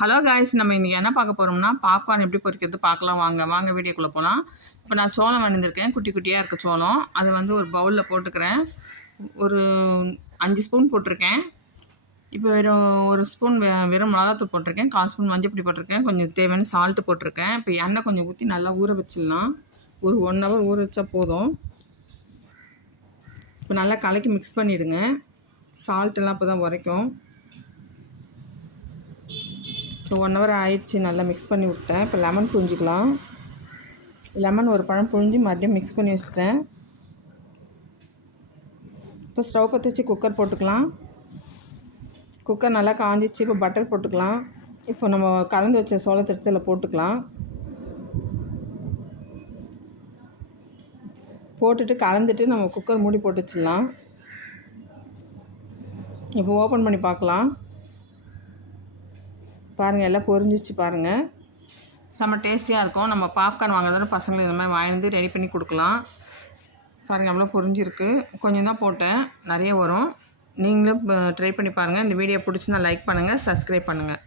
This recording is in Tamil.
ஹலோ காய்ஸ், நம்ம இன்றைக்கி என்ன பார்க்க போகிறோம்னா பாப்கார்ன் எப்படி பொரிக்கிறது பார்க்கலாம். வாங்க வீடியோக்குள்ளே போகலாம். இப்போ நான் சோளம் வந்திருக்கேன், குட்டி குட்டியாக இருக்க சோளம். அது வந்து ஒரு பவுலில் போட்டுக்கிறேன். ஒரு 5 ஸ்பூன் போட்டிருக்கேன். இப்போ ஒரு ஸ்பூன் வெறும் மிளகாத்தூள் போட்டிருக்கேன், 1/4 ஸ்பூன் மஞ்சப்பொடி போட்டிருக்கேன், கொஞ்சம் தேவையான சால்ட்டு போட்டிருக்கேன். இப்போ எண்ணெய் கொஞ்சம் ஊற்றி நல்லா ஊற வச்சிடலாம். ஒரு 1 ஹவர் ஊற வச்சா போதும். இப்போ நல்லா கலக்கி மிக்ஸ் பண்ணிவிடுங்க. சால்ட்டெல்லாம் அப்போ தான் உரைக்கும். இப்போ 1 ஹவர் ஆயிடுச்சு, நல்லா மிக்ஸ் பண்ணி விட்டேன். இப்போ லெமன் புழிஞ்சிக்கலாம். லெமன் ஒரு பழம் புழிஞ்சி மறுபடியும் மிக்ஸ் பண்ணி வச்சிட்டேன். இப்போ ஸ்டவ் பற்ற வச்சு குக்கர் போட்டுக்கலாம். குக்கர் நல்லா காஞ்சிச்சு. இப்போ பட்டர் போட்டுக்கலாம். இப்போ நம்ம கலந்து வச்ச சோளத்தை எடுத்து அதில் போட்டுக்கலாம். போட்டுட்டு கலந்துட்டு நம்ம குக்கர் மூடி போட்டு வச்சிடலாம். இப்போ ஓப்பன் பண்ணி பார்க்கலாம். பாருங்கள், எல்லாம் பொரிஞ்சிச்சு பாருங்கள். செம்ம டேஸ்டியாக இருக்கும். நம்ம பாப்கார்ன் வாங்குறதால பசங்களுக்கு இந்த மாதிரி வாங்கி ரெடி பண்ணி கொடுக்கலாம். பாருங்கள், எவ்வளோ பொரிஞ்சிருக்கு. கொஞ்சம் தான் போட்டேன், நிறைய வரும். நீங்களும் ட்ரை பண்ணி பாருங்கள். இந்த வீடியோ பிடிச்சிருந்தா லைக் பண்ணுங்கள், சப்ஸ்கிரைப் பண்ணுங்கள்.